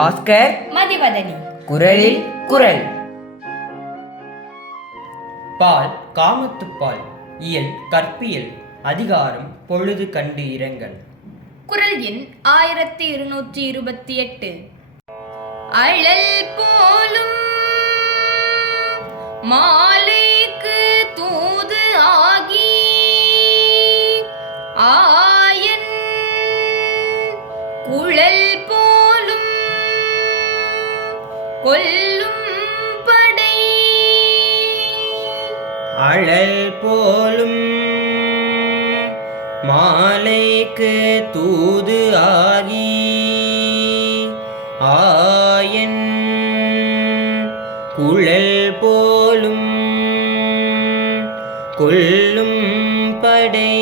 பாஸ்கர். மதிவதனி. குரலில் குரல். பால் காமத்துப்பால் இயல் கற்பியல் அதிகாரம் பொழுது கண்டு இரங்கல். குரல் எண் ஆயிரத்தி இருநூற்றி இருபத்தி எட்டு. அழல் போலும் மாலைக்கு கொல்லும் படை. அழல் போலும் மாலைக்கு தூது ஆகி ஆயன் குழல் போலும் கொல்லும் படை.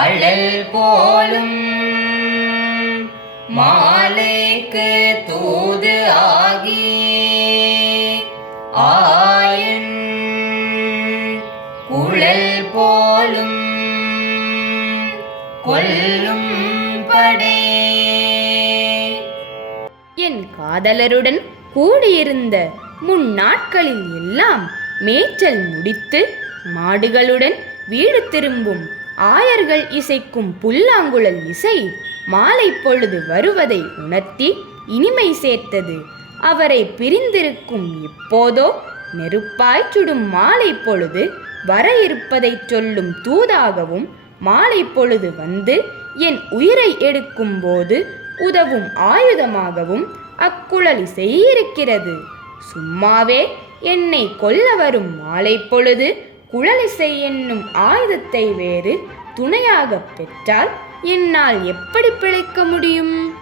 அழல் போலும் மாலைக்கு ஆயின் குழல் போலும் கொல்லும் என் காதலருடன் கூடியிருந்த முன்னாட்களில் எல்லாம் மேய்ச்சல் முடித்து மாடுகளுடன் வீடு திரும்பும் ஆயர்கள் இசைக்கும் புல்லாங்குழல் இசை மாலை பொழுது வருவதை உணர்த்தி இனிமை சேர்த்தது. அவரை பிரிந்திருக்கும் இப்போதோ நெருப்பாய் சுடும் மாலை பொழுது வர இருப்பதைச் சொல்லும் தூதாகவும் மாலை பொழுது வந்து என் உயிரை எடுக்கும் போது உதவும் ஆயுதமாகவும் அக்குழல் செய்யிருக்கிறது. சும்மாவே என்னை கொல்ல வரும் மாலை பொழுது குழலிசை என்னும் ஆயுதத்தை வேறு துணையாகப் பெற்றால் என்னால் எப்படி பிழைக்க முடியும்?